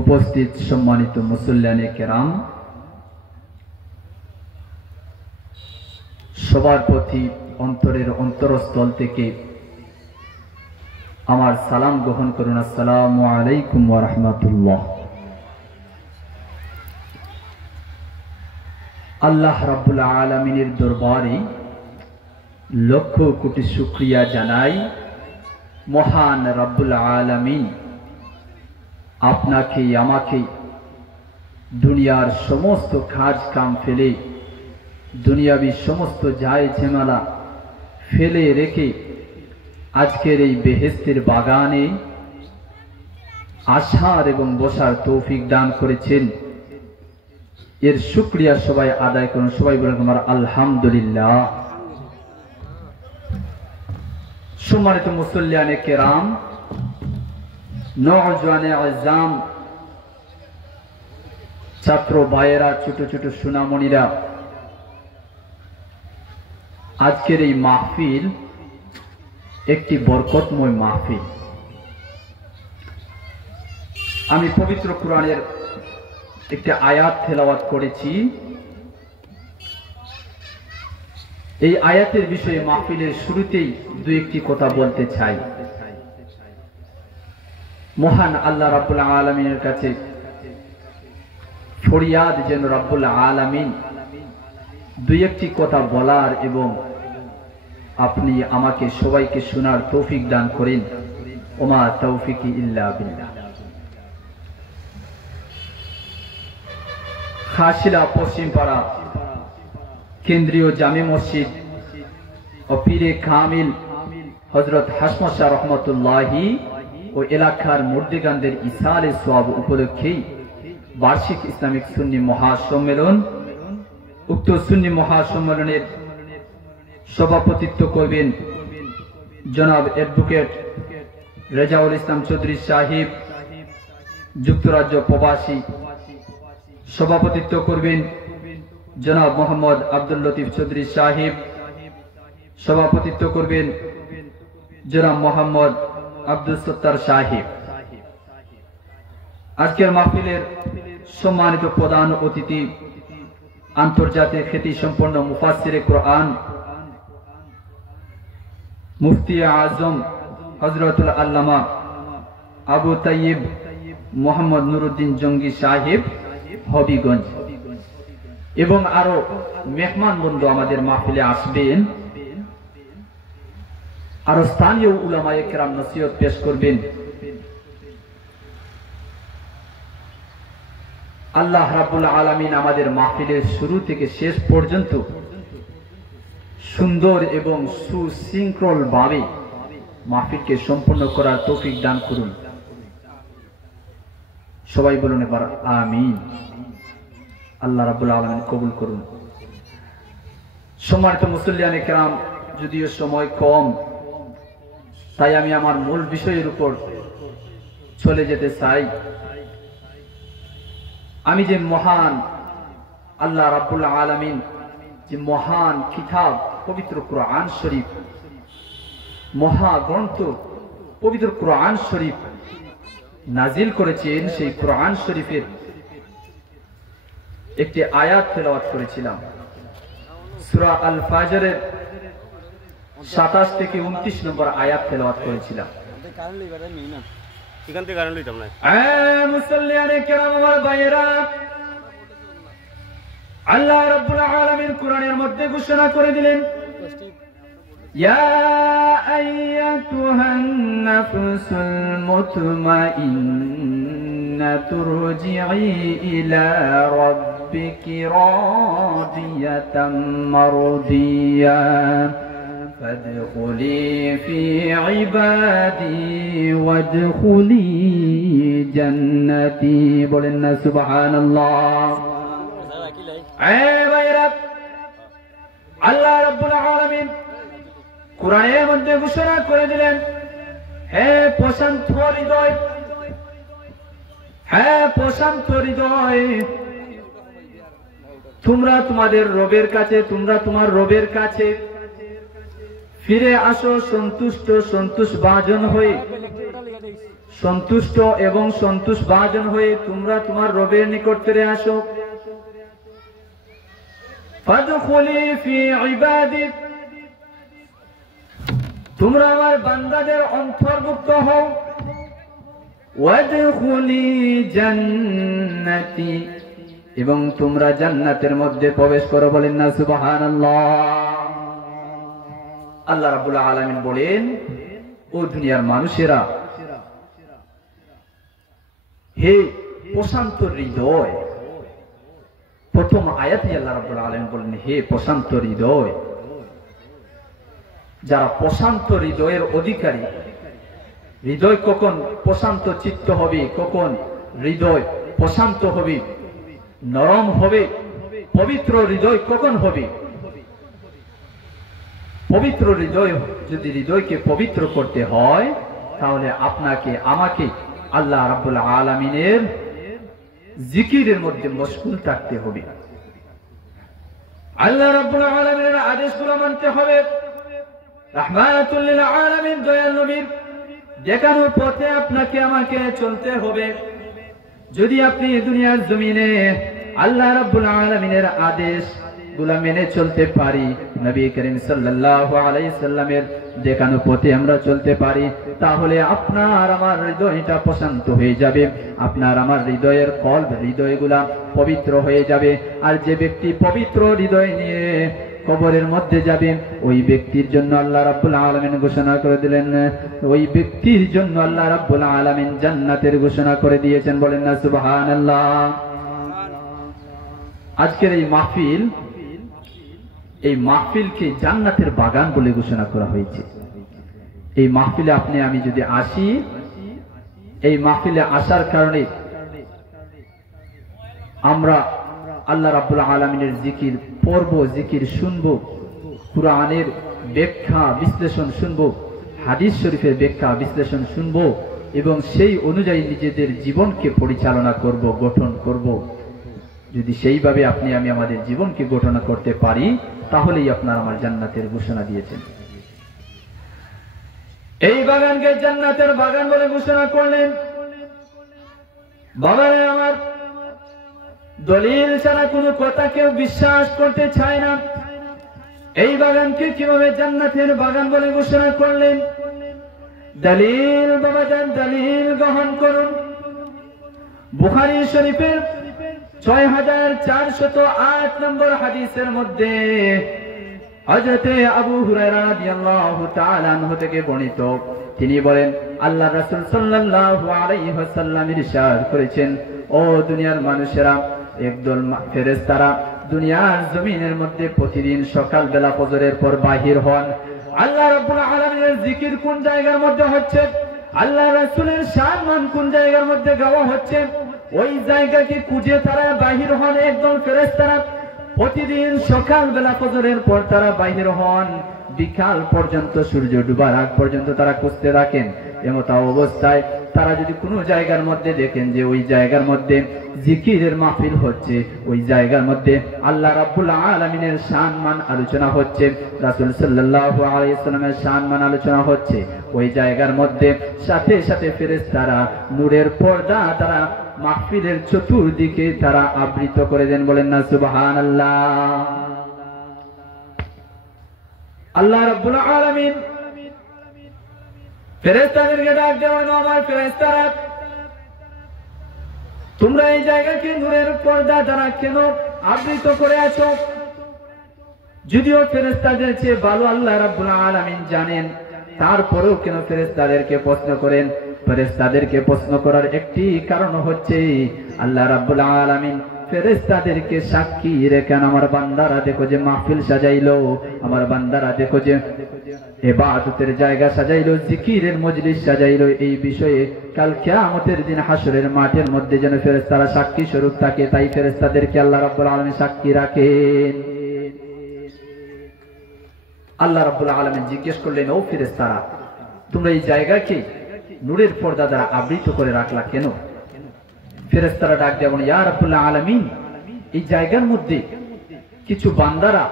উপস্থিত সম্মানিত মুসল্লিয়ানে কেরাম, সবার প্রতি অন্তরের অন্তরস্থল থেকে আমার সালাম গ্রহণ করুন। আসসালামু আলাইকুম ওয়া রাহমাতুল্লাহ। আল্লাহ রাব্বুল আলামিনের দরবারে লক্ষ কোটি শুকরিয়া জানাই। মহান রাব্বুল আলামিন আপনাকে আমাকে দুনিয়ার সমস্ত কাজ কাম ফেলে, দুনিয়াবি সমস্ত যায় ঝামেলা ফেলে রেখে আজকের এই বেহেশতের বাগানে আসার এবং বসার তৌফিক দান করেছেন। এর শুকরিয়া সবাই আদায় করুন। সবাই বলেন আমার আলহামদুলিল্লাহ। সম্মানিত মুসল্লিয়ানে কেরাম, নওজওয়ানে আযম, ছাত্র ভাইয়েরা, ছোট ছোট সুনামণিরা, আজকের এই মাহফিল একটি বরকতময় মাহফিল। আমি পবিত্র কোরআনের একটি আয়াত তেলাওয়াত করেছি। এই আয়াতের বিষয়ে মাহফিলের শুরুতেই দু একটি কথা বলতে চাই। মহান আল্লাহ রাব্বুল আলামিনের কাছে ফরিয়াদ যেন রাব্বুল আলামিন দুই একটি কথা বলার এবং আপনি আমাকে সবাইকে শোনার তৌফিক দান করেন। ওমা তৌফিকি ইল্লা বিল্লাহ। খাসিলা পশ্চিমপাড়া কেন্দ্রীয় জামে মসজিদ ও পীরে কামিল হযরত হাসমত শাহ রহমতুল্লাহি ও এলাকার মুর্দিগানদের ইসালে সওয়াব উপলক্ষে বার্ষিক ইসলামিক সুন্নি মহাসম্মেলন। উক্ত সুন্নি মহাসম্মেলনের সভাপতিত্ব করবেন জনাব অ্যাডভোকেট রেজাউল ইসলাম চৌধুরী সাহেব, যুক্তরাজ্য প্রবাসী। সভাপতিত্ব করবেন জনাব মোহাম্মদ আব্দুল লতিফ চৌধুরী সাহেব। সভাপতিত্ব করবেন জনাব মোহাম্মদ আব্দুল সত্তার সাহেব। আজকের মাহফিলের সম্মানিত প্রধান অতিথি আন্তর্জাতিক খ্যাতি সম্পন্ন মুফাসসিরে কোরআন, মুফতি আজম হযরতুল আল্লামা আবু তাইয়িব মোহাম্মদ নুরুদ্দিন জঙ্গি সাহেব হবিগঞ্জ, এবং আরো মেহমান বন্ধু আমাদের মাহফিলে আসবেন। আরো স্থানীয় উলামায়ে কেরাম নসিহত পেশ করবেন। আল্লাহ রাব্বুল আলামিন আমাদের মাহফিলের শুরু থেকে শেষ পর্যন্ত সুন্দর এবং সুশৃঙ্খল ভাবে মাহফিলকে সম্পন্ন করার তৌফিক দান করুন। সবাই বলুন এবার আমিন। আল্লাহ রাব্বুল আলামিন কবুল করুন। সম্মানিত মুসল্লিয়ানে কেরাম, যদিও সময় কম, তাই আমি আমার মূল বিষয়ের উপর চলে যেতে চাই। আমি যে মহান আল্লাহ রাব্বুল আলামিন যে মহান কিতাব পবিত্র কোরআন শরীফ, মহাগ্রন্থ পবিত্র কোরআন শরীফ নাজিল করেছেন, সেই কোরআন শরীফের একটি আয়াত তেলাওয়াত করেছিলাম। সূরা আল ফাজরের 27 থেকে 29 নম্বর আয়াত তেলাওয়াত করেছিলাম। মুসল্লিয়ানে কেরাম, আমার ভাইয়েরা, আল্লাহ রাব্বুল আলামিন কোরআনের মধ্যে ঘোষণা করে দিলেন, ইয়া আইয়াতুহান নাফসুল মুতমাইন্নাতু রুজিই ইলা রাব্বিকি রাদিয়াতাম মারদিয়া فادخلي في عبادي وادخلي جنتي। বলেন না সুবহানাল্লাহ। আল্লাহ রাব্বুল আলামিন কোরআনের মধ্যে ঘোষণা করে দিলেন, হে প্রশান্ত হৃদয়, হে প্রশান্ত হৃদয়, তোমরা তোমাদের রবের কাছে, তোমরা তোমার রবের কাছে ফিরে আসো সন্তুষ্ট সন্তোষ ভাজন হয়ে, সন্তুষ্ট এবং সন্তোষভাজন হয়ে তোমরা তোমার রবের নিকট ফিরে আসো। ফাদখুলি ফি ইবাদি, তোমরা আমার বান্দাদের অন্তর্ভুক্ত হও। ওয়াদখুলি জান্নাতি, এবং তোমরা জান্নাতের মধ্যে প্রবেশ করো। বলেন না সুবহানাল্লাহ। আল্লাহ রাব্বুল আলামিন বলেন, ও দুনিয়ার মানুষেরা, হে প্রশান্ত হৃদয়। প্রথম আয়াতে আল্লাহ রাব্বুল আলামিন বলেন, হে প্রশান্ত হৃদয়। যারা প্রশান্ত হৃদয়ের অধিকারী, হৃদয় কখন প্রশান্ত চিত্ত হবে, কখন হৃদয় প্রশান্ত হবে, নরম হবে, পবিত্র হৃদয় কখন হবে? পবিত্র হৃদয়, যদি হৃদয়কে পবিত্র করতে হয় তাহলে আপনাকে আমাকে আল্লাহ রাব্বুল আলামিনের জিকিরের মধ্যে মশগুল থাকতে হবে। আল্লাহ রাব্বুল আলামিনের আদেশগুলো মানতে হবে। রাহমাতুল লিল আলামিন দয়াল নবীর দেখানো পথে আপনাকে আমাকে চলতে হবে। যদি আপনি দুনিয়ার জমিনে আল্লাহ রাব্বুল আলামিনের আদেশ গুলা মেনে চলতে পারি, নবী করিম সাল্লাল্লাহু আলাইহি সাল্লামের দেখানো পথে আমরা চলতে পারি, তাহলে আপনার আমার হৃদয়টা প্রশান্ত হয়ে যাবে, আপনার আমার হৃদয়ের কল্ব, হৃদয়গুলা পবিত্র হয়ে যাবে। আর যে ব্যক্তি পবিত্র হৃদয় নিয়ে কবরের মধ্যে যাবে, ওই ব্যক্তির জন্য আল্লাহ রাব্বুল আলামিন ঘোষণা করে দিলেন, ওই ব্যক্তির জন্য আল্লাহ রাব্বুল আলামিন জান্নাতের ঘোষণা করে দিয়েছেন। বলেন না সুবহানাল্লাহ। আজকের এই মাহফিল, এই মাহফিলকে জান্নাতের বাগান বলে ঘোষণা করা হয়েছে। এই মাহফিলে আপনি আমি যদি আসি, এই মাহফিলে আসার কারণে আমরা আল্লাহ রাব্বুল আলামিনের জিকির পড়ব, জিকির শুনবো, কুরআনের ব্যাখ্যা বিশ্লেষণ শুনবো, হাদিস শরীফের ব্যাখ্যা বিশ্লেষণ শুনবো, এবং সেই অনুযায়ী নিজেদের জীবনকে পরিচালনা করব, গঠন করব। যদি সেইভাবে আপনি আমি আমাদের জীবনকে গঠন করতে পারি, তাহলেই আপনার আমার জান্নাতের ঘোষণা দিয়েছেন। এই বাগানকে জান্নাতের বাগান বলে ঘোষণা করলেন। বাগানে আমার দলিল ছাড়া কোনো কথা কেউ বিশ্বাস করতে চায় না। এই বাগানকে কিভাবে জান্নাতের বাগান বলে ঘোষণা করলেন? দলিল বাবাজান, দলিল গ্রহণ করুন। বুখারী শরীফের 6408 নম্বর হাদিসের মধ্যে হযরতে আবু হুরায়রা রাদিয়াল্লাহু তাআলা আনহু থেকে বর্ণিত, তিনি বলেন, আল্লাহ রাসূল সাল্লাল্লাহু আলাইহি ওয়াসাল্লাম ইরশাদ করেছেন, ও দুনিয়ার মানুষেরা, একদল ফেরেশতারা দুনিয়ার জমিনের মধ্যে প্রতিদিন সকাল বেলা ফজরের পর বাহির হন। আল্লাহ রাব্বুল আলামিনের জিকির কোন জায়গার মধ্যে হচ্ছে, আল্লাহ রাসূলের সম্মান কোন জায়গার মধ্যে গাওয়া হচ্ছে, ওই জায়গাকে খুঁজে তারা বাহির হন। একদল ফেরেশতারা প্রতিদিন সকাল বেলা ফজরের পর তারা বাহির হন, বিকাল পর্যন্ত, সূর্য ডুবার আগ পর্যন্ত তারা খুঁজতে থাকেন। এমত অবস্থায় তারা যদি কোনো জায়গার মধ্যে দেখেন যে ওই জায়গার মধ্যে জিকিরের মাহফিল হচ্ছে, ওই জায়গার মধ্যে আল্লাহ রাব্বুল আলামিনের সম্মান আলোচনা হচ্ছে, রাসূল সাল্লাল্লাহু আলাইহি ওয়াসাল্লামের সম্মান আলোচনা হচ্ছে, ওই জায়গার মধ্যে সাথে সাথে ফেরেশতারা নূরের পর্দা তারা মাহফিলের চতুর্দিকে তারা আবৃত করে দেন। বলেন না সুবহানাল্লাহ। আল্লাহ রাব্বুল আলামিন ফেরেশতাদেরকে ডাক দেওয়ানো, আমার ফেরেশতারা, তোমরা এই জায়গাকে নূরের পর্দা দ্বারা কেন আবৃত করে আছো? যদিও ফেরেশতাদের চেয়ে ভালো আল্লাহ রাব্বুল আলামিন জানেন, তারপরেও কেন ফেরেশতাদেরকে প্রশ্ন করেন? ফেরেশতাদেরকে প্রশ্ন করার একটি কারণ হচ্ছে, আল্লাহ রাব্বুল আলামিন ফেরেশতাদেরকে সাক্ষী রেখেন, আমার বান্দারা দেখো যে মাহফিল সাজাইলো, আমার বান্দারা দেখো যে ইবাদতের জায়গা সাজাইলো, জিকিরের মজলিস সাজাইলো, এই বিষয়ে কাল কিয়ামতের দিন হাসরের মাঠের মধ্যে যেন ফেরেশতারা সাক্ষী স্বরূপ থাকে, তাই ফেরেশতাদেরকে আল্লাহ রাব্বুল আলামিন সাক্ষী রাখেন। আল্লাহ রাব্বুল আলামিন জিজ্ঞেস করলেন, ও ফেরেশতারা, তোমরা এই জায়গাকে নূরের পর্দা দ্বারা আবৃত করে রাখলা কেন? ফেরেশতারা ডাক দেন, ইয়া রাব্বুল আলামিন, এই জায়গার মধ্যে কিছু বান্দারা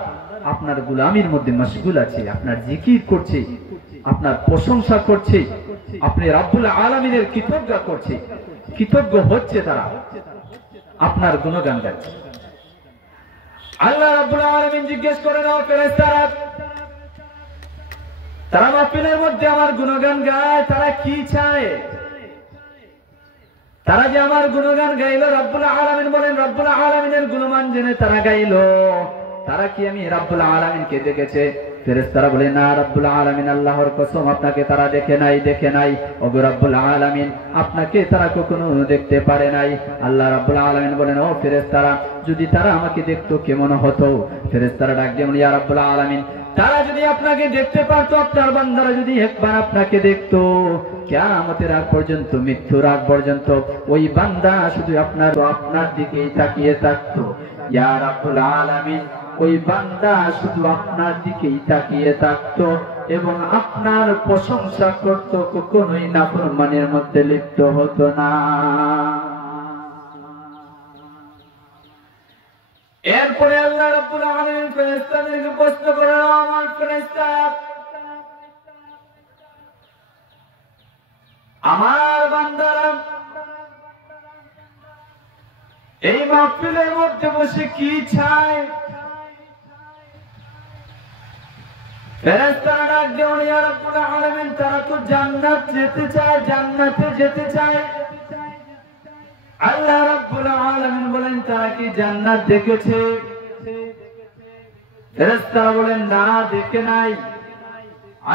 আপনার গোলামির মধ্যে মশগুল আছে, আপনার জিকির করছে, আপনার প্রশংসা করছে, আপনি রব্বুল আলামিনের কৃতজ্ঞ করছে, কৃতজ্ঞ হচ্ছে, তারা আপনার গুণগান গাচ্ছে। আল্লাহ রাব্বুল আলামিন জিজ্ঞেস করেন, ও ফেরেশতারা, তারা মাহফিলের মধ্যে আমার গুণগান গায়, তারা কি চায়? তারা যে আমার গুণগান গাইলো, রব্বুল আলামিন বলেন রব্বুল আলামিনের গুণমান জেনে তারা গাইলো, তারা কি আমি রব্বুল আলামিনকে দেখেছে? ফেরেশতারা বলে, না রব্বুল আলামিন, আল্লাহর কসম আপনাকে তারা দেখে নাই। ওগো রব্বুল আলামিন, আপনাকে তারা কখনো দেখতে পারে নাই। আল্লাহ রব্বুল আলামিন বলেন, ও ফেরেশতারা, যদি তারা আমাকে দেখতো কেমন হতো? ফেরেশতারা ডাক দিয়ে বলে, ইয়া রব্বুল আলামিন, তারা যদি আপনাকে দেখতে পারতো, আপনার বান্দারা যদি একবার আপনাকে দেখতো, কিয়ামতের আগ পর্যন্ত, মৃত্যুর আগ পর্যন্ত ওই বান্দা শুধু আপনার দিকেই তাকিয়ে থাকতো। ইয়া রব্বুল আলামিন, ওই বান্দা শুধু আপনার দিকেই তাকিয়ে থাকতো এবং আপনার প্রশংসা করত, কখনোই নাফরমানির মধ্যে লিপ্ত হতো না। এরপরে আল্লাহ রাব্বুল আলামিন ফেরেশতাদেরকে প্রশ্ন করেন, আমার ফেরেশতা, আমার বান্দারা এই মাহফিলের মধ্যে বসে কি চায়? ফেরেশতারা ডাক দিয়ে বলে, ইয়া রাব্বুল আলামিন, তারা তো জান্নাত যেতে চায়, জান্নাতে যেতে চায়। আল্লাহ রাব্বুল আলামিন বলেন, তারা কি জান্নাত দেখেছে? ফেরেশতারা বলেন, না, দেখে নাই।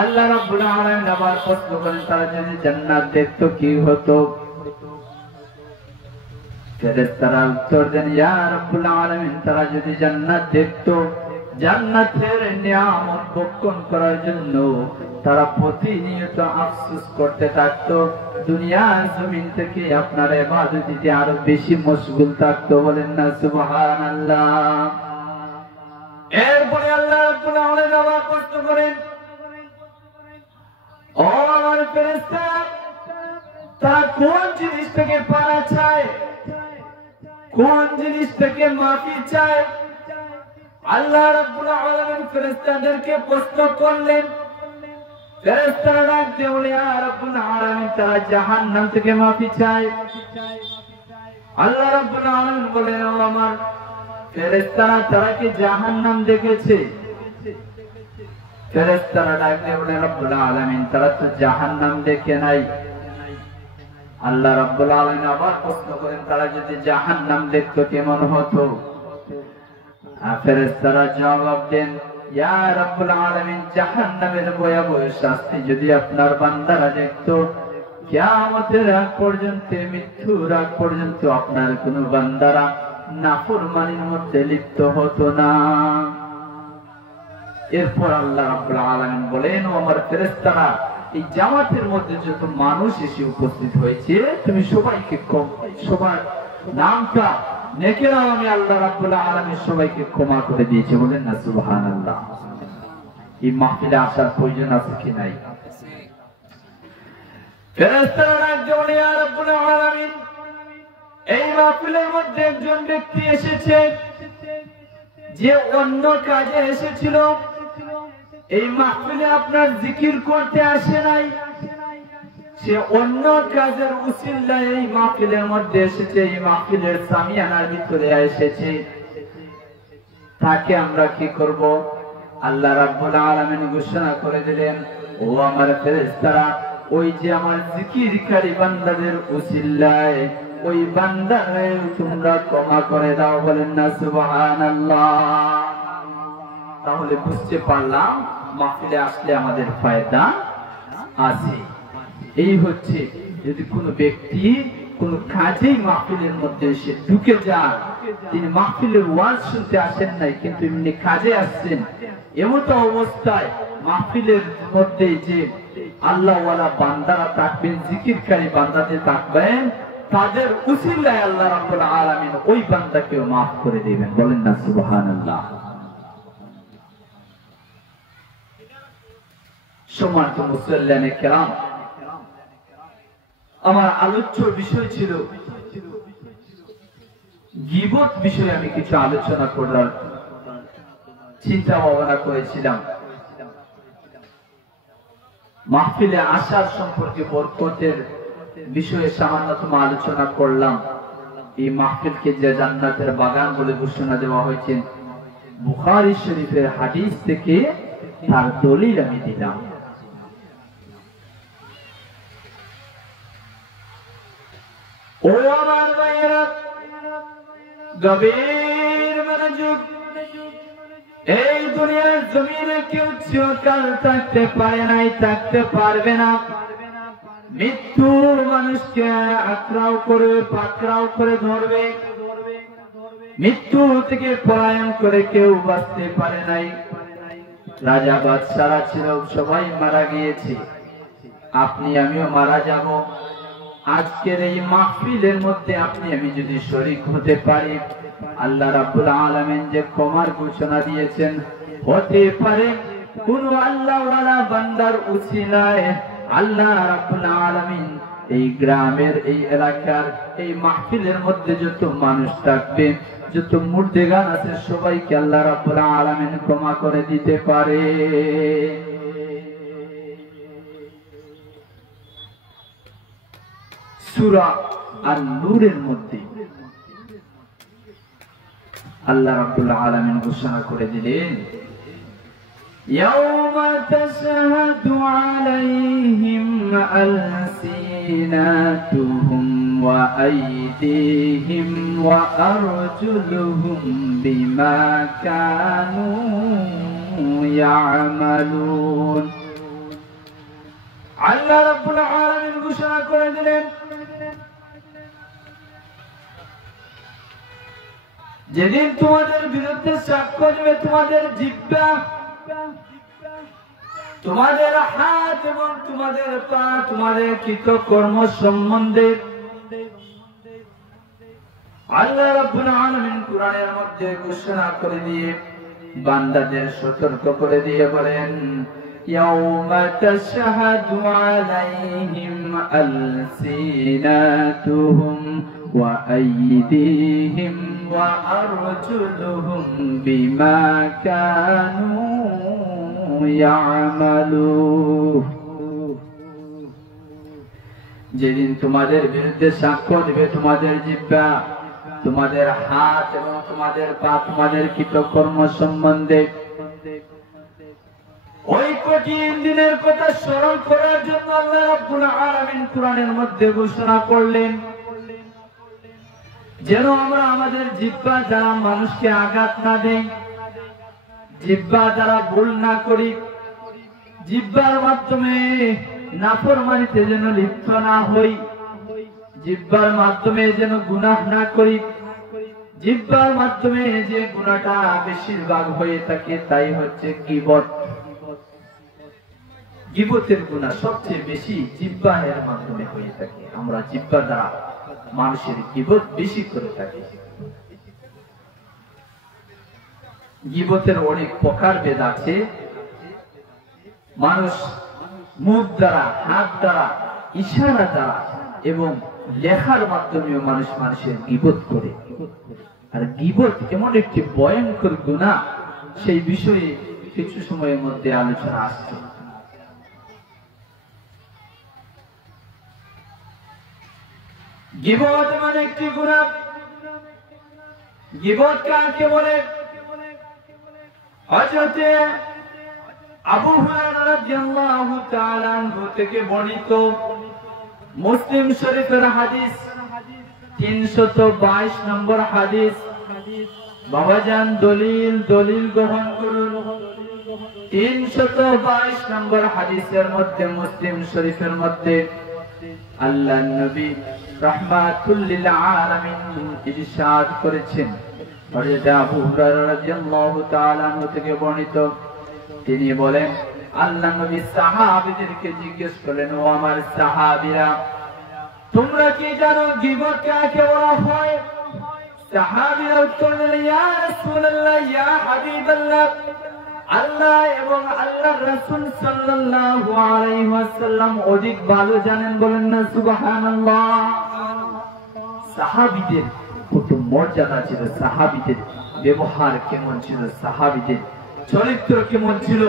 আল্লাহ রাব্বুল আলামিন আবার প্রশ্ন করেন, তারা যদি জান্নাত দেখতো কি হতো? ফেরেশতারা উত্তর দেন, ইয়া রাব্বুল আলামিন, তারা যদি জান্নাত দেখতো, জান্নাতের নিয়ামত ভক্ষণ করার জন্য তারা প্রতিনিয়ত আফসোস করতে থাকতো, দুনিয়ার জমিন থেকে আপনার ইবাদতে আরো বেশি মশগুল থাকতো। বলেন না সুবহানাল্লাহ। এরপরে আল্লাহ রাব্বুল আলামিন আবার প্রশ্ন করেন, ও আমার ফেরেশতা, তারা কোন জিনিস থেকে পানা চায়, কোন জিনিস থেকে মাফি চায়? আল্লাহ রাব্বুল আলামিন ফেরেশতাদেরকে প্রশ্ন করলেন। ফেরেশতারা ডাক দিয়ে বলে, ইয়া রাব্বুল আলামিন, তারা জাহান্নাম থেকে মাফি চায়। আল্লাহ রাব্বুল আলামিন বলেন, ও আমার ফেরেশতারা, তারা কি জাহান্নাম দেখেছে? ফেরেশতারা ডাক দিয়ে বলে, রাব্বুল আলামিন, তারা তো জাহান্নাম দেখে নাই। আল্লাহ রাব্বুল আলামিন আবার প্রশ্ন করেন, তারা যদি জাহান্নাম দেখতো কেমন হতো? ফেরেশতারা জবাব দেন, ইয়া রাব্বুল আলামিন, জাহান্নামের ভয়াবহ শাস্তি যদি আপনার বান্দারা দেখতো, কিয়ামতের আগ পর্যন্ত, মৃত্যুর আগ পর্যন্ত আপনার কোন বান্দারা নাফরমানির মধ্যে লিপ্ত হতো না। এরপর আল্লাহ রাব্বুল আলামিন বলেন, ও আমার ফেরেশতারা, এই জামাতের মধ্যে যত মানুষ এসে উপস্থিত হয়েছে, তুমি সবাইকে সবার নামটা নেকেরা আমি আল্লাহ রাব্বুল আলামিন সবাইকে ক্ষমা করে দিয়েছে। বলেন না সুবহানাল্লাহ। এই মাহফিলে আসার প্রয়োজন আছে কি নাই? ফেরেশতারা ডাক দিয়ে বলে, ইয়া রাব্বুল আলামিন, এই মাহফিলের মধ্যে একজন ব্যক্তি এসেছে যে অন্য কাজে এসেছিল, এই মাহফিলে আপনার জিকির করতে আসে নাই, সে অন্য কাজের উসিলায় এই মাহফিলের মধ্যে এসেছে, এই মাহফিলের সামিয়ানার ভিতরে এসেছে, তাকে আমরা কি করব? আল্লাহ রাব্বুল আলামিন ঘোষণা করে দিলেন, ও আমার ফেরেশতারা, ওই যে আমার জিকিরকারী বান্দাদের উসিলায় ওই বান্দারে তোমরা ক্ষমা করে দাও। বলেন না সুবহানাল্লাহ। তাহলে বুঝতে পারলাম মাহফিলে আসলে আমাদের ফায়দা আছে। এই হচ্ছে, যদি কোনো ব্যক্তি কোন কাজেই মাহফিলের মধ্যে এসে ঢুকে যান, তিনি মাহফিলের ওয়াজ শুনতে আসেন নাই, কিন্তু এমনি কাজে আসছেন, এমন অবস্থায় মাহফিলের মধ্যে যে আল্লাহওয়ালা বান্দারা থাকবেন, জিকিরকারী বান্দাদের থাকবেন, তাদের উসিলায় আল্লাহ রাব্বুল আলামিন ওই বান্দাকেও মাফ করে দিবেন। বলেন না সুবহানাল্লাহ। সম্মানিত মুসল্লিয়ানে কেরাম, আমার আলোচ্য বিষয় ছিল গীবত বিষয়ে। আমি কিছু আলোচনা করার চিন্তা ভাবনা করেছিলাম। মাহফিলে আসার সম্পর্কে বরকতের বিষয়ে সামান্যতম আলোচনা করলাম। এই মাহফিলকে যে জান্নাতের বাগান বলে ঘোষণা দেওয়া হয়েছে, বুখারী শরীফের হাদিস থেকে তার দলিল আমি দিলাম। ও আমার ভাইয়েরা, গভীর মনোযোগ। এই দুনিয়ার জমিনে কেউ চিরকাল থাকতে পারে নাই, থাকতে পারবে না। মৃত্যু মানুষকে আঁকড়াও করে পাকড়াও করে ধরবে। মৃত্যু থেকে পলায়ন করে কেউ বাঁচতে পারে নাই। রাজা বাদশারা ছিল, সবাই মারা গিয়েছে। আপনি আমিও মারা যাব। আজকের এই মাহফিলের মধ্যে আপনি আমি যদি শরীক হতে পারি, আল্লাহ রাব্বুল আলামিন যে ক্ষমার ঘোষণা দিয়েছেন, হতে পারে কোন আল্লাহওয়ালা বান্দার উসিলায় আল্লাহ রাব্বুল আলামিন এই গ্রামের, এই এলাকার, এই মাহফিলের মধ্যে যত মানুষ থাকবে, যত মুর্দেগান আছে, সবাইকে আল্লাহ রাব্বুল আলামিন ক্ষমা করে দিতে পারে। সূরা আন-নূরের মধ্যে আল্লাহ রাব্বুল আলামিন ঘোষণা করে দিলেন, ইয়াউমা তাশহাদু আলাইহিম আলসিনাতুহুম ওয়া আইদিহিম ওয়া আরজুলুহুম বিমা কানু ইয়ামালুন। আল্লাহ রাব্বুল আলামিন ঘোষণা করে দিলেন, যেদিন তোমাদের বিরুদ্ধে সাক্ষ্য দেবে তোমাদের জিহ্বা, তোমাদের হাত এবং তোমাদের পা, তোমাদের কৃতকর্ম সম্বন্ধে আল্লাহ রাব্বুল আলামিন কুরআনের মধ্যে ঘোষণা করে দিয়ে বান্দাদের সতর্ক করে দিয়ে বলেন, ইয়াউমা তাশহাদু আলাইহিম আলসিনাতুহুম ওয়া আইদিহিম ওয়া আরজুলুহুম বিমা কানু ইয়ামালুন। যেদিন তোমাদের বিরুদ্ধে সাক্ষ্য দেবে তোমাদের জিহ্বা, তোমাদের হাত এবং তোমাদের পা, তোমাদের কৃতকর্ম সম্বন্ধে, ওই কঠিন দিনের কথা স্মরণ করার জন্য আল্লাহ রাব্বুল আলামিন কুরআনের মধ্যে ঘোষণা করলেন, যেন আমরা আমাদের জিহ্বা দ্বারা মানুষকে আঘাত না দেই, জিহ্বা দ্বারা ভুল না করি, জিহ্বার মাধ্যমে নাফরমানিতে যেন লিপ্ত না হই, জিহ্বার মাধ্যমে যেন গুনাহ না করি। জিহ্বার মাধ্যমে যে গুনাহটা বেশিরভাগ হয়ে থাকে তাই হচ্ছে গীবত। গীবতের গুনাহ সবচেয়ে বেশি জিহ্বার মাধ্যমে হয়ে থাকে। আমরা জিহ্বা দ্বারা মানুষের গীবত বেশি করে থাকি। গীবতের অনেক প্রকারভেদ আছে। মানুষ মুখ দ্বারা, হাত দ্বারা, ইশারা দ্বারা এবং লেখার মাধ্যমেও মানুষ মানুষের গীবত করে। আর গীবত এমন একটি ভয়ঙ্কর গুনাহ, সেই বিষয়ে কিছু সময়ের মধ্যে আলোচনা আসছে। গীবত এমন একটি গুনাহ। গীবত কাকে বলে? হযরতে আবু হুরায়রা রাদিয়াল্লাহু তাআলা আনহু থেকে বর্ণিত মুসলিম শরীফের হাদিস 322 নম্বর হাদিস। বাবাজান দলিল গ্রহণ করুন। 322 নম্বর হাদিসের মধ্যে মুসলিম শরীফের মধ্যে আল্লাহর নবী রাহমাতুল লিল আলামিন ইরশাদ করেছেন, হযরত আবু হুরায়রা রাদিয়াল্লাহু তাআলা আনহু থেকে বর্ণিত, তিনি বলেন, আল্লাহ নবী সাহাবীদেরকে জিজ্ঞেস করলেন, ও আমার সাহাবীরা, তোমরা কি জানো গীবত কাকে বলা হয়? সাহাবীরা উত্তর দিলেন, ইয়া রাসূলুল্লাহ, ইয়া হাবিবাল্লাহ, আল্লাহ এবং আল্লাহর রাসূল সাল্লাল্লাহু আলাইহি ওয়াসাল্লাম অধিক ভালো জানেন। বলেন না সুবহানাল্লাহ। সাহাবীদের কত মর্যাদা ছিল, সাহাবীদের ব্যবহার কেমন ছিল, সাহাবীদের চরিত্র কেমন ছিল,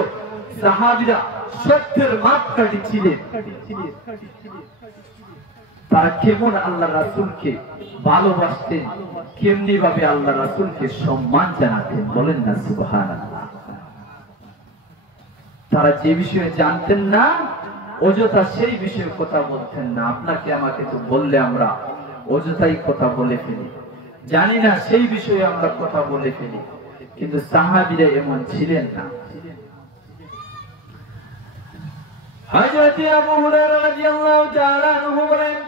সাহাবীরা সত্যের মাপকাঠি ছিলেন। তারা কেমন আল্লাহ রাসূলকে ভালোবাসতেন, কেমনি ভাবে আল্লাহ রাসূলকে সম্মান জানাতেন, বলেন না সুবহানাল্লাহ। তারা যে বিষয়ে জানতেন না অযথা সেই বিষয়ে কথা বলতেন না। আপনাকে আমাকে তো বললে আমরা অযথাই কথা বলে ফেলি, জানি না সেই বিষয়ে আমরা কথা বলে ফেলি, কিন্তু সাহাবীরা এমন ছিলেন না। হযরত আবু হুরায়রা রাদিয়াল্লাহু তাআলা আনহু বলেন,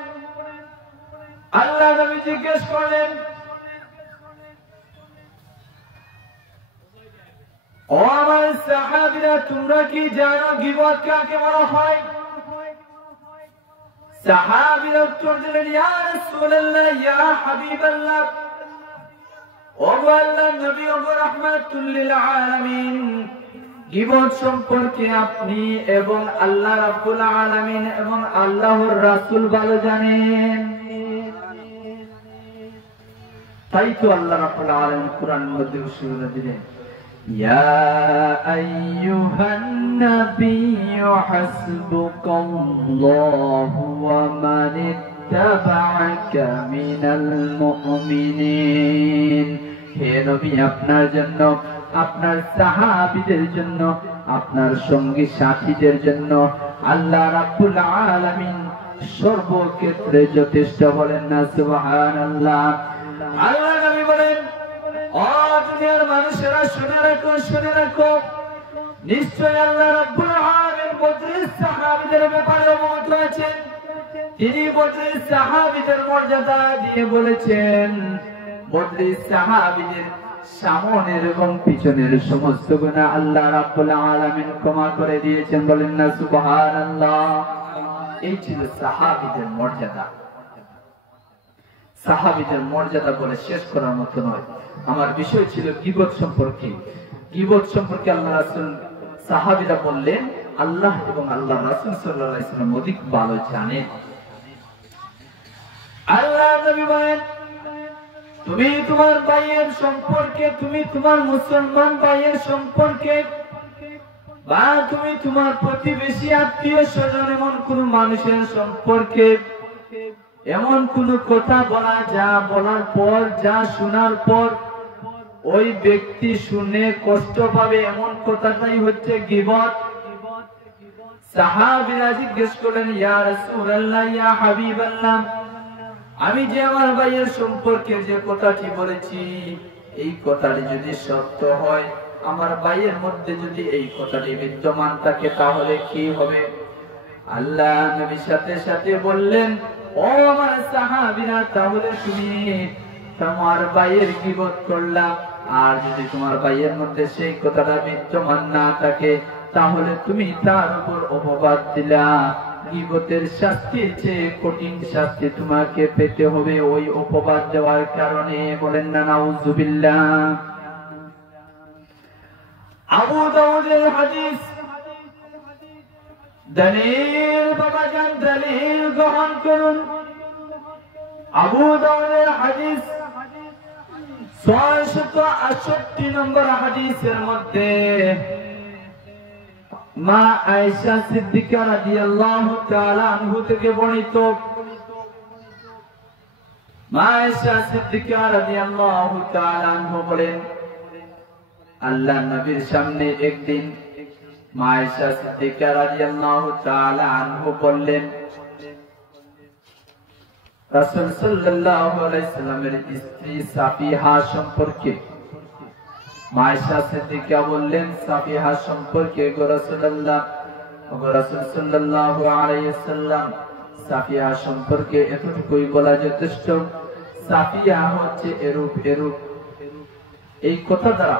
আল্লাহ নবী জিজ্ঞেস করলেন, ও আমার সাহাবীরা, তোমরা কি জানো গীবত কাকে বলা হয়? সাহাবীরা উত্তর দিলেন, ইয়া রাসূলুল্লাহ, ইয়া হাবিবাল্লাহ, ও আল্লাহর নবী, ও রাহমাতুল লিল আলামিন, গীবত সম্পর্কে আপনি এবং আল্লাহ রাব্বুল আলামিন এবং আল্লাহর রাসূল ভালো জানেন। তাই তো আল্লাহ রাব্বুল আলামিন কুরআনের মধ্যে ঘোষণা দিলেন, ইয়া আইয়ুহান নাবিয়্যু হাসবুকাল্লাহু ওয়া মান ইত্তাবা'আকা মিনাল মুমিনিন। হে নবী, আপনার জন্য, আপনার সাহাবীদের জন্য, আপনার সঙ্গী সাথীদের জন্য আল্লাহ রাব্বুল আলামিন সর্বক্ষেত্রে যথেষ্ট, বলেন না সুবহানাল্লাহ। আল্লাহ নবী বলেন, ও দুনিয়ার মানুষেরা শুনে রাখো, শুনে রাখো, নিশ্চয় আল্লাহ রাব্বুল আলামিন বদরের সাহাবীদের ব্যাপারে অবগত আছেন। তিনি বদরের সাহাবীদের মর্যাদা দিয়ে বলেছেন, বদরের সাহাবীদের সামনের এবং পিছনের সমস্ত গুনাহ আল্লাহ রাব্বুল আলামিন ক্ষমা করে দিয়েছেন, বলেন না সুবহানাল্লাহ। এই ছিল সাহাবীদের মর্যাদা। সাহাবীদের মর্যাদা বলে শেষ করার মতো নয়। আমার বিষয় ছিল গীবত সম্পর্কে। গীবত সম্পর্কে আল্লাহ রাসূল, সাহাবীরা বললেন, আল্লাহ এবং আল্লাহ রাসূল সাল্লাল্লাহু আলাইহি ওয়াসাল্লাম অধিক ভালো জানেন। আল্লাহ নবী বলেন, তুমি তোমার ভাইয়ের সম্পর্কে, তুমি তোমার মুসলমান ভাইয়ের সম্পর্কে, বা তুমি তোমার প্রতিবেশী, আত্মীয় স্বজন, এমন কোন মানুষের সম্পর্কে এমন কোন কথা বলা, যা বলার পর, যা শোনার পর ওই ব্যক্তি শুনে কষ্ট পাবে, এমন কথাটাই হচ্ছে গীবত। সাহাবীরা জিজ্ঞেস করলেন, ইয়া রাসূলুল্লাহ, ইয়া হাবিবাল্লাহ, আমি যে আমার ভাইয়ের সম্পর্কে যে কথাটি বলেছি, এই কথাটি যদি সত্য হয়, আমার ভাইয়ের মধ্যে যদি এই কথাটি বিদ্যমান থাকে, তাহলে কি হবে? আল্লাহ নবী সাথে সাথে বললেন, ও আমার সাহাবীরা, তাহলে তুমি তোমার ভাইয়ের গীবত করলা, আর যদি তোমার ভাইয়ের মধ্যে সেই কথাটা বিদ্যমান না থাকে, তাহলে তুমি তার উপর অপবাদ দিলা। গীবতের শাস্তির চেয়ে কঠিন শাস্তি তোমাকে পেতে হবে ওই অপবাদ দেওয়ার কারণে, বলেন না নাউযুবিল্লাহ। আবু দাউদের হাদিস, দলিল বাবাজান, দলিল গ্রহণ করুন। আবু দাউদের হাদিস 668 নম্বর হাদিসের মধ্যে মা আয়েশা সিদ্দিকা রাদিয়াল্লাহু তাআলা আনহা থেকে বর্ণিত। মা আয়েশা সিদ্দিকা রাদিয়াল্লাহু তাআলা আনহা বলেন, আল্লাহ নবীর সামনে একদিন মা আয়েশা সিদ্দিকা রাদিয়াল্লাহু তাআলা আনহা বললেন, রাসূল সাল্লাল্লাহু আলাইহি সাল্লামের স্ত্রী সাফিহা সম্পর্কে। মা আয়েশা সিদ্দিকা বললেন, সাফিহা সম্পর্কে গো রাসূলুল্লাহ, গো রাসূল সাল্লাল্লাহু আলাইহি সাল্লাম, সাফিহা সম্পর্কে এতটুকুই বলা যথেষ্ট। সাফিহা হচ্ছে এরূপ এরূপ। এই কথা দ্বারা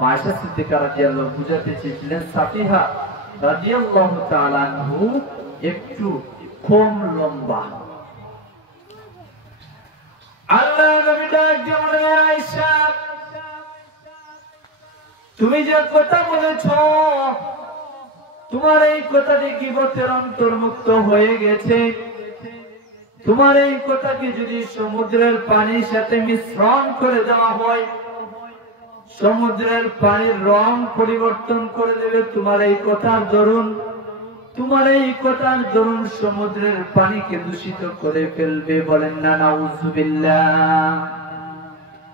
মা আয়েশা সিদ্দিকা রাদিয়াল্লাহু বুঝাতে চেয়েছিলেন, সাফিহা রাদিয়াল্লাহু তাআলা আনহু একটু কম লম্বা। আল্লাহ নবী ডাক দিয়ে বলেন, আয়েশা, তুমি যে কথা বলেছ, তোমার এই কথাটি গীবতের অন্তর্ভুক্ত হয়ে গেছে। তোমার এই কথাকে যদি সমুদ্রের পানির সাথে মিশ্রণ করে দেওয়া হয়, সমুদ্রের পানির রং পরিবর্তন করে দেবে তোমার এই কথার দরুন। তোমার এই কথার দরুন সমুদ্রের পানিকে দূষিত করে ফেলবে, বলেন না নাউযুবিল্লাহ।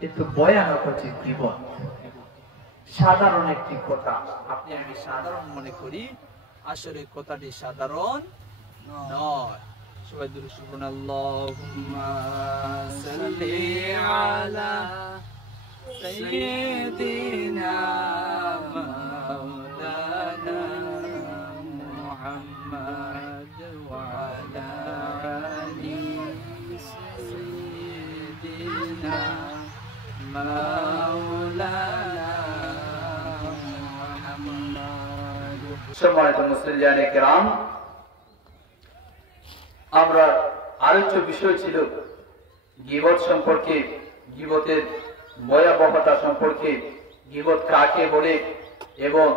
এ তো ভয়ানক হচ্ছে গীবত। সাধারণ একটি কথা আপনি আমি সাধারণ মনে করি, আসলে কথাটি সাধারণ নয়। সবাই দুরূদ পড়ুন, আল্লাহুম্মা সাল্লি আলা সাইয়্যিদিনা মাওলানা মুহাম্মাদ ওয়া আলা আলি সাইয়্যিদিনা মাওলানা মুহাম্মাদ। সম্মানিত মুসলিয়ানে কেরাম, আমরা আলোচ্য বিষয় ছিল গীবত সম্পর্কে, গীবতের ভয়াবহতা সম্পর্কে, গীবত কাকে বলে এবং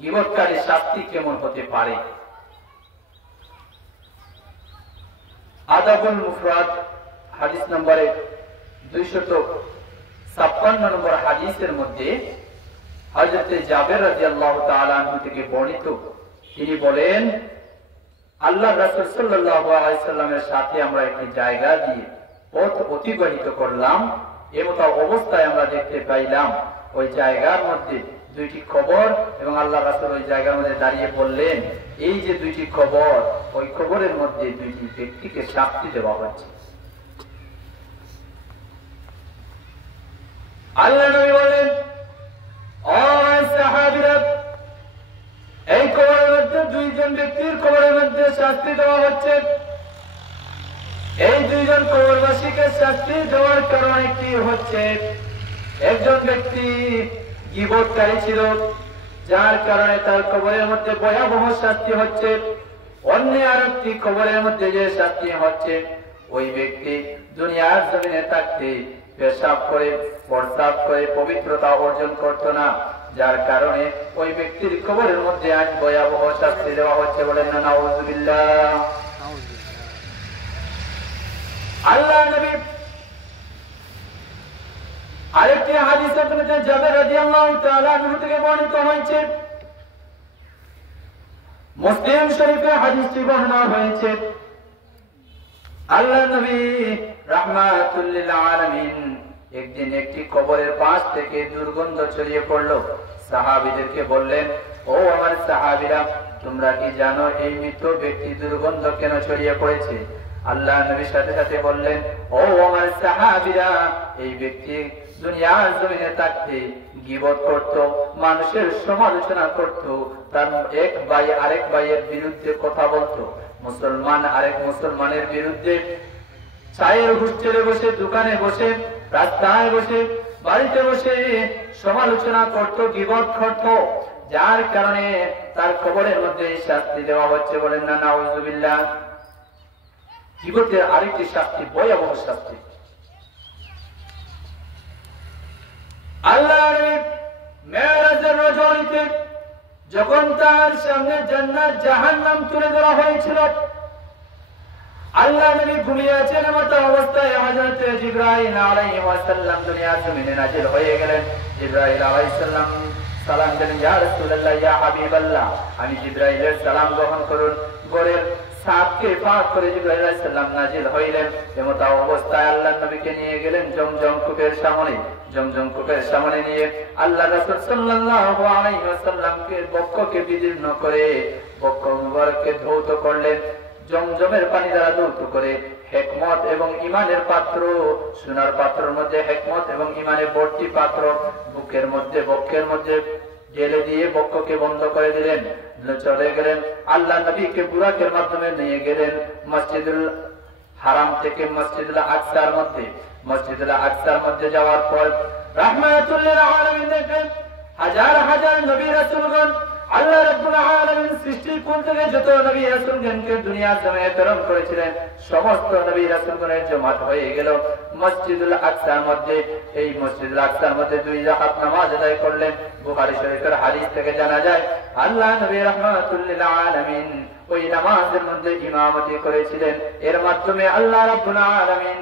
গীবতকারীর শাস্তি কেমন হতে পারে। আদাবুল মুফরাদ হাদিস নম্বরে 256 নম্বর হাদিসের মধ্যে হযরত জাবের রাদিয়াল্লাহু তাআলা আনহু থেকে বর্ণিত, তিনি বলেন, আল্লাহ রাসূল সাল্লাল্লাহু আলাইহি সাল্লামের সাথে আমরা একটি জায়গা দিয়ে পথ অতিবাহিত করলাম। এমত অবস্থায় আমরা দেখতে পাইলাম ওই জায়গার মধ্যে দুইটি কবর, এবং আল্লাহ রাসূল ওই জায়গার মধ্যে দাঁড়িয়ে বললেন, এই যে দুইটি কবর, ওই কবরের মধ্যে দুইটি ব্যক্তিকে শাস্তি দেওয়া হচ্ছে। আল্লাহ নবী বলেন, ও সাহাবীরা, এই কবরের মধ্যে দুইজন ব্যক্তির কবরের মধ্যে শাস্তি দেওয়া হচ্ছে। এই দুইজন কবরবাসীকে শাস্তি দেওয়ার কারণ একটি হচ্ছে, একজন ব্যক্তি গীবতকারী ছিল, যার কারণে তার কবরের মধ্যে ভয়াবহ শাস্তি হচ্ছে। অন্য আরেকটি কবরের মধ্যে যে শাস্তি হচ্ছে, ওই ব্যক্তি দুনিয়ার জমিনে থাকতে পেশাব করে প্রস্রাব করে পবিত্রতা অর্জন করত না, যার কারণে ওই ব্যক্তির কবরের মধ্যে আজ ভয়াবহ শাস্তি দেওয়া হচ্ছে, বলেন না নাউযুবিল্লাহ। আল্লাহ নবী আরেকটি হাদিসে হযরত জাবের রাদিয়াল্লাহু তাআলা আনহু থেকে বর্ণিত হয়েছে, মুসলিম শরীফে হাদিসটি বর্ণনা হয়েছে, আল্লাহ নবী রাহমাতুল লিল আলামিন একদিন একটি কবরের পাশ থেকে দুর্গন্ধ ছড়িয়ে পড়ল। সাহাবীদেরকে বললেন, ও আমার সাহাবীরা, তোমরা কি জানো এই মৃত ব্যক্তি দুর্গন্ধ কেন ছড়িয়ে পড়েছে? আল্লাহ নবীর সাথে সাথে বললেন, ও আমার সাহাবীরা, এই ব্যক্তি দুনিয়ার জমিনে থাকতে গীবত করত, মানুষের সমালোচনা করত, তার এক ভাই আরেক ভাইয়ের বিরুদ্ধে কথা বলতো, মুসলমান আরেক মুসলমানের বিরুদ্ধে চায়ের হোস্টেলে বসে, দোকানে বসে, রাস্তায় বসে, বাড়িতে বসে সমালোচনা করত, গীবত করত, যার কারণে তার কবরের মধ্যে শাস্তি দেওয়া হচ্ছে, বলেন না নাউযুবিল্লাহ। গীবতের আরেকটি শাস্তি ভয়াবহ শাস্তি। আল্লাহ মেরাজের রজনীতে যখন তার সামনে জান্নাত জাহান্নাম তুলে ধরা হয়েছিল, আল্লাহ নবী ঘুমিয়ে আছেন, এমত অবস্থায় হযরত জিবরাইল আলাইহিস সালাম দুনিয়ার জমিনে নাজিল হয়ে গেলেন। জিবরাইল আলাইহিস সালাম সালাম দিলেন, ইয়া রাসূলুল্লাহ, ইয়া হাবিবাল্লাহ, আমি জিবরাইলের সালাম গ্রহণ করুন। ঘরের ছাদকে পার করে জিবরাইল আলাইহিস সালাম নাজিল হইলেন। এমত অবস্থায় আল্লাহ নবীকে নিয়ে গেলেন জমজম কূপের সামনে। জমজম কূপের সামনে নিয়ে আল্লাহ রাসূল সাল্লাল্লাহু আলাইহি ওয়াসাল্লামকে বক্ষকে বিদীর্ণ করে বক্ষ মুবারককে ধৌত করলেন। জমজমের পানি দ্বারা ধৌত করে হিকমত এবং ঈমানের পাত্র, সোনার পাত্রের মধ্যে হিকমত এবং ঈমানের ভর্তি পাত্র বুকের মধ্যে বক্ষের মধ্যে ঢেলে দিয়ে বক্ষকে বন্ধ করে দিলেন। চলে গেলেন, আল্লাহ নবীকে বুরাকের মাধ্যমে নিয়ে গেলেন মসজিদুল হারাম থেকে মসজিদুল আকসার মধ্যে। মসজিদুল আকসার মধ্যে যাওয়ার পর রাহমাতুল লিল আলামিন দেখেন হাজার হাজার নবী রাসূলগণ, আল্লাহ রাব্বুল আলামিন সৃষ্টির কোন থেকে যত নবী রাসূলগণকে দুনিয়ার জমিনে প্রেরণ করেছিলেন, সমস্ত নবী রাসূলগণের জমাত হয়ে গেল মসজিদুল আকসার মধ্যে। এই মসজিদুল আকসার মধ্যে 2 রাকাত নামাজ আদায় করলেন। বুখারী শরীফের হাদিস থেকে জানা যায়, আল্লাহ নবী রাহমাতুল লিল আলামিন ওই নামাজের মধ্যে ইমামতি করেছিলেন। এর মাধ্যমে আল্লাহ রাব্বুল আলামিন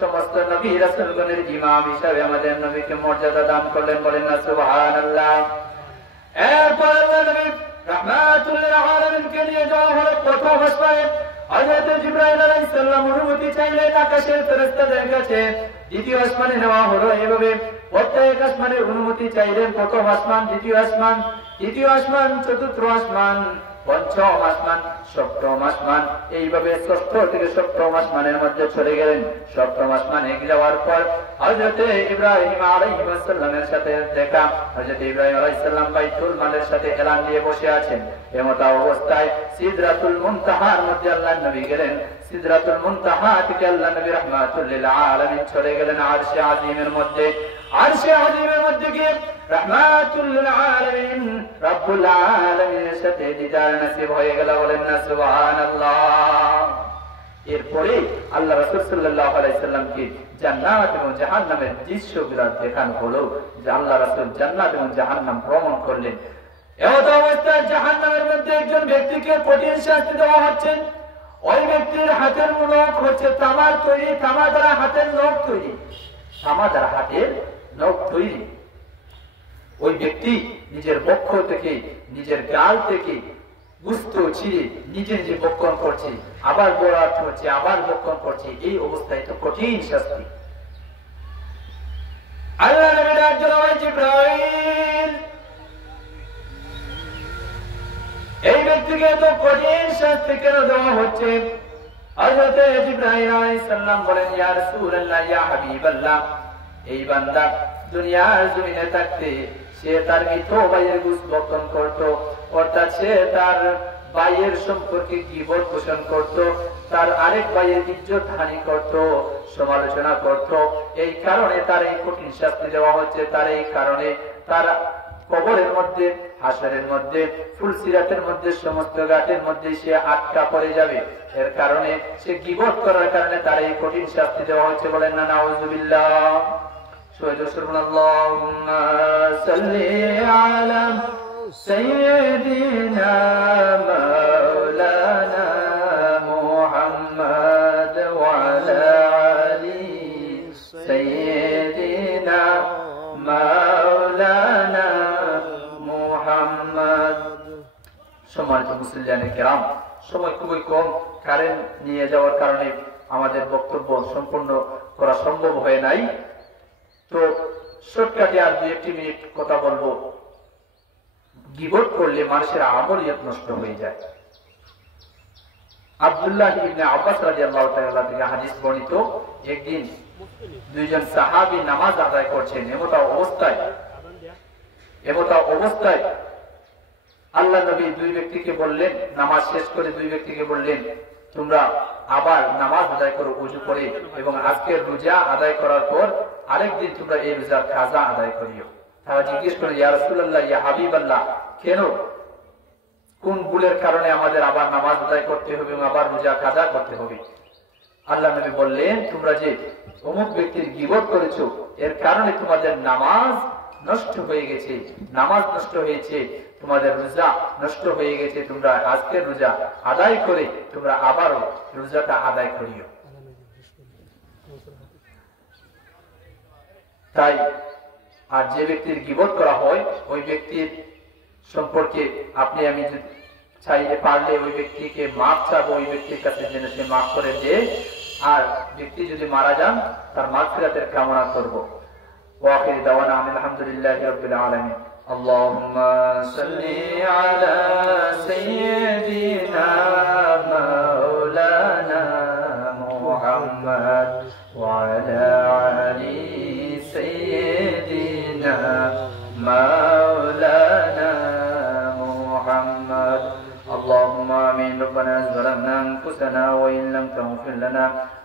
সমস্ত নবী রাসূলগণের ইমাম হিসেবে আমাদের নবীকে মর্যাদা দান করলেন, বলেন না সুবহানাল্লাহ। এরপর আল্লাহ নবী রাহমাতুল লিল আলামিনকে নিয়ে যাওয়া হলো প্রথম আসমানে। হযরত জিবরাইল আলাইহিস সালাম অনুমতি চাইলেন আকাশের ফেরেশতাদের কাছে। দ্বিতীয় আসমানে নেওয়া হলো। এভাবে প্রত্যেক আসমানে অনুমতি চাইলেন। প্রথম আসমান, দ্বিতীয় আসমান, তৃতীয় আসমান, চতুর্থ আসমান, পঞ্চম আসমান, সপ্তম আসমান, এইভাবে ষষ্ঠ থেকে সপ্তম আসমানের মধ্যে চলে গেলেন। সপ্তম আসমানে যাওয়ার পর হযরত ইব্রাহিম আলাইহিস সালামের সাথে দেখা। হযরত ইব্রাহিম আলাইহিস সালাম বাইতুল মালের সাথে এলান দিয়ে বসে আছেন। এমত অবস্থায় সিদরাতুল মুনতাহার মধ্যে আল্লাহর নবী গেলেন। সিদরাতুল মুনতাহা থেকে আল্লাহর নবী রাহমাতুল লিল আলামিন চলে গেলেন আরশে আজিমের মধ্যে। আরশে আজিমের মধ্যে গিয়ে রাহমাতুল লিল আলামিন রব্বুল আলামিনের সাথে দিদার নসিব হয়ে গেল। বলেন না সুবহানাল্লাহ। এরপরে আল্লাহ রাসূল সাল্লাল্লাহু আলাইহি সাল্লামকে জান্নাত এবং জাহান্নামের দৃশ্যগুলো দেখানো হলো। যে আল্লাহ রাসূল জান্নাত এবং জাহান্নাম ভ্রমণ করলেন। এমত অবস্থায় জাহান্নামের মধ্যে একজন ব্যক্তিকে কঠিন শাস্তি দেওয়া হচ্ছে। ওই ব্যক্তির হাতের নখ হচ্ছে তামার তৈরি, তামা দ্বারা হাতের নখ তৈরি, তামা দ্বারা হাতের নখ তৈরি। ওই ব্যক্তি নিজের বক্ষ থেকে, নিজের গাল থেকে গুস্ত ছিঁড়ে নিজে নিজে বক্ষণ করছে, আবার বরাত হচ্ছে, আবার বক্ষণ করছে। এই অবস্থায় তো কঠিন শাস্তি। আল্লাহ নবী ডাক দিলেন, ওই জিবরাইল, এই ব্যক্তিকে তো কঠিন শাস্তি কেন দেওয়া হচ্ছে? হযরত জিবরাইল আলাইহিস সালাম বলেন, ইয়া রাসূলুল্লাহ, ইয়া হাবিবাল্লাহ, এই বান্দা দুনিয়ার জমিনে থাকতে সে তার মৃত ভাইয়ের গোশত বক্ষণ করত, অর্থাৎ সে তার ভাইয়ের সম্পর্কে গীবত পোষণ করত, তার আরেক ভাইয়ের ইজ্জত হানি করত, সমালোচনা করত। এই কারণে তার এই কঠিন শাস্তি দেওয়া হচ্ছে। তার এই কারণে তার কবরের মধ্যে, হাসরের মধ্যে, ফুলসিরাতের মধ্যে, সমস্ত ঘাটের মধ্যে সে আটকা পড়ে যাবে। এর কারণে সে গীবত করার কারণে তার এই কঠিন শাস্তি দেওয়া হচ্ছে। বলেন না নাউযুবিল্লাহ। আল্লাহুম্মা সাল্লি আলা সাইয়্যিদিনা মাওলানা মুহাম্মদ ওয়া আলা আলি সাইয়্যিদিনা মাওলানা মুহাম্মদ। সম্মানিত মুসলিয়ানে কেরাম, সময় খুবই কম। কারেন্ট নিয়ে যাওয়ার কারণে আমাদের বক্তব্য সম্পূর্ণ করা সম্ভব হয় নাই। তো শর্টকাটে আর 2-1 মিনিট কথা বলবো। গীবত করলে মানুষের আমলিয়ত নষ্ট হয়ে যায়। আব্দুল্লাহ ইবনে আব্বাস রাদিয়াল্লাহু তাআলা থেকে হাদিস বর্ণিত, একদিন দুইজন সাহাবী নামাজ আদায় করছেন। এমত অবস্থায় আল্লাহ নবী দুই ব্যক্তিকে বললেন, নামাজ শেষ করে দুই ব্যক্তিকে বললেন, তোমরা আবার নামাজ আদায় করো ওযু করে, এবং আজকের রোজা আদায় করার পর আরেকদিন তোমরা এই রোজার কাজা আদায় করিও। তারা জিজ্ঞেস করে, ইয়া রাসূলুল্লাহ, ইয়া হাবিবাল্লাহ, কেন, কোন ভুলের কারণে আমাদের আবার নামাজ আদায় করতে হবে এবং আবার রোজা কাজা করতে হবে? আল্লাহ নবী বললেন, তোমরা যে অমুক ব্যক্তির গীবত করেছো, এর কারণে তোমাদের নামাজ নষ্ট হয়ে গেছে, নামাজ নষ্ট হয়েছে, তোমাদের রোজা নষ্ট হয়ে গেছে। তোমরা আজকের রোজা আদায় করে তোমরা আবারও রোজাটা আদায় করিও। তাই আর যে ব্যক্তির গীবত করা হয়, ওই ব্যক্তির সম্পর্কে আপনি আমি চাইলে পারলে ওই ব্যক্তিকে মাফ চাবো, ওই ব্যক্তির কাছে যেন সে মাফ করে দেয়। আর ব্যক্তি যদি মারা যান, তার মাগফিরাতের কামনা করবো। ওয়াখির দাওয়ানা আলহামদুলিল্লাহি রাব্বিল আলামিন। আল্লাহুম্মা সাল্লি আলা সাইয়্যিদিনা মাওলানা মুহাম্মদ ওয়া আলা আলি সাইয়্যিদিনা মাওলানা মুহাম্মদ। اللهم آمين. ربنا ظلمنا أنفسنا وإن لم تغفر لنا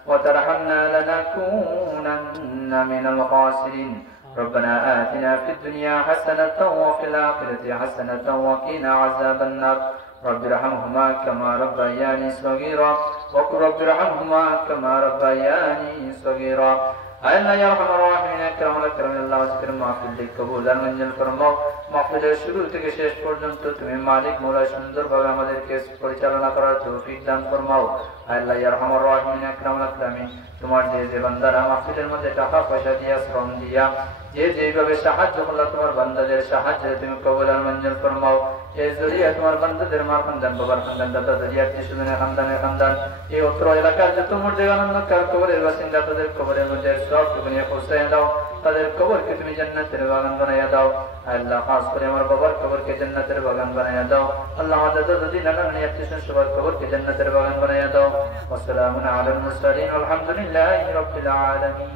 وترحمنا لنكونن من الخاسرين. ربنا آتنا في الدنيا حسنة وفي الآخرة حسنة وقنا عذاب النار. رب ارحمهما كما ربياني صغيرا وقل رب ارحمهما كما ربياني صغيرا. আল্লাহ ইয়া আরহামার রাহিমিন, আকরাম আকরাম আল্লাহ ওয়াসির মাহফিল কবুল আর মঞ্জুর ফরমাও। মাহফিলের শুরু থেকে শেষ পর্যন্ত তুমি মালিক মওলা সুন্দরভাবে আমাদেরকে পরিচালনা করার তৌফিক দান ফরমাও। আল্লাহ ইয়া আরহামার রাহিমিন, আকরাম আকরাম, তোমার যে বান্দারা মাহফিলের মধ্যে টাকা পয়সা দিয়া, শ্রম দিয়া, যে যেভাবে সাহায্য করলা, তোমার বান্দাদের সাহায্যে তুমি কবুল আর মঞ্জুর ফরমাও। এই জরিয়া তোমার বান্দাদের মার খানদান বাবার খানদান দাদা দাদি আত্মীয় স্বজনের খানদানের খানদান এই অত্র এলাকার যত মর্যাদানন্দকার কবরের বাসিন্দা তাদের কবরের মধ্যে সব দুনিয়া পৌঁছায় দাও তাদের কবরকে তুমি জান্নাতের বাগান বানাইয়া দাও আল্লাহ খাস করে আমার বাবার কবরকে জান্নাতের বাগান বানাইয়া দাও আল্লাহ আমাদের দাদি নানা নানি আত্মীয় স্বজন সবার কবরকে জান্নাতের বাগান বানাইয়া দাও ওয়া সালামুন আলাল মুরসালিন আলহামদুলিল্লাহি রাব্বিল আলামিন